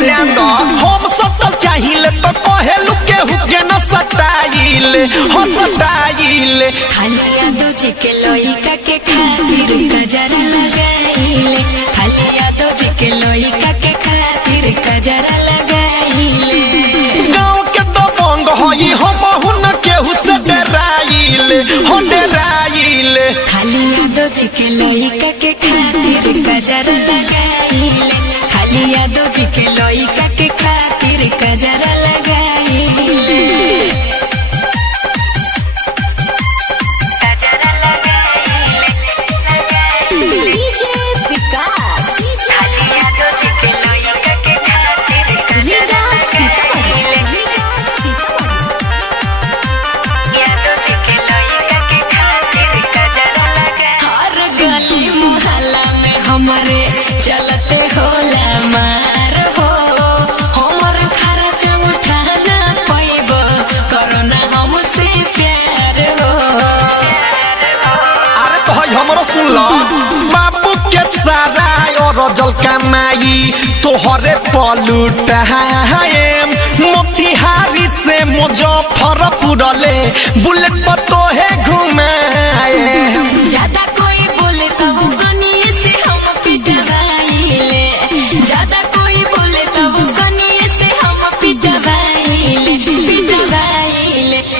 ध्यान दो हम सटल चाहिए तो कहेलू केहू के न सटाइले हो सटाइले खाली यादो जी के लइका के खातिर गजरा लगाइले खाली यादो जी के लइका के खातिर गजरा लगाइले गाँव के तो बंग होई हम हुन केहू से डराइले हो डराइले खाली यादो जी के लइका के खातिर गजरा लगाइले खाली यादो जी के लइका के खातिर गजरा लगाइले डीजे विकास खाली यादो जी के लइका के खातिर गजरा लगाइले यादो जी के लइका के खातिर गजरा लगाइले हर गली मोहल्ला में हमारे चलते होला मार हो हमर खर्च उठाना पैबो करना हमसे प्यार हो अरे तो है हमरो सुन लो बाबू के सारा और जल कमाई तोहरे पलूटा है मोतिहारी से मुजफ्फरपुर ले बुलेट पर तोहे घुमाए ज्यादा कोई बोले तो कनिए से हम पिटवाइले ज्यादा कोई बोले तो कनिए से हम पिटवाइले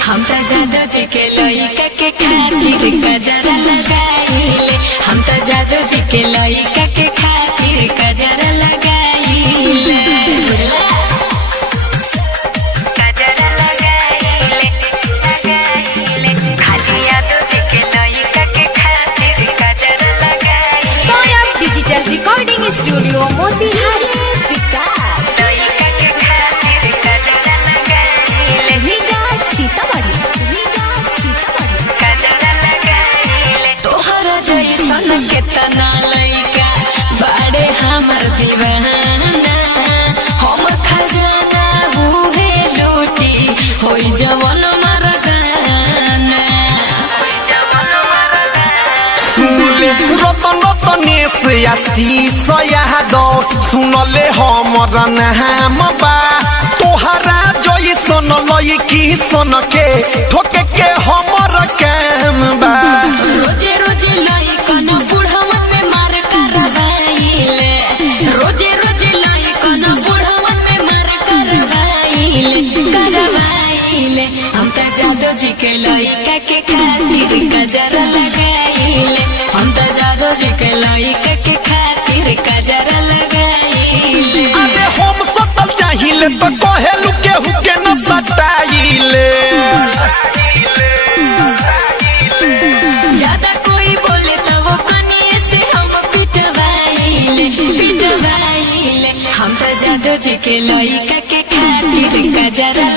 हम तो जादो जी के लइका के खातिर गजरा लगाइले हम तो जादो जी के लइका के खातिर गजरा लगाइले गजरा लगाइले खाली यादो जी के लइका के खातिर गजरा लगाइले Saurabh digital recording studio Motihari विकास लइका के खातिर गजरा लगाइले विकास सीतामढ़ी गजरा लगाइले तोहरा जैसन केतना लइका बाड़े हमर दीवाना हम खजाना उहे लूटी होई जवन मर्दाना सुनले रतन रतनेश आशीष यादव सुनले हमर नाम बा तोहरा जैसन लइकी सन के ठोके के हमर काम बा रोजे रोजे लइकन बुढ़वन में मार करवाइले रोजे रोजे लइकन बुढ़वन में मार करवाइले हम तो जादो जी के लइका के खातिर गजरा लगाइले हम तो जादो जी के लइका के खातिर गजरा लगाइले अरे हम सटल चाहिए तो कहेलू केहू के न सटाइले ज्यादा कोई बोले तो वो कनिए से हम पिटवाइले हम तो जादो जी के लइका के खातिर गजरा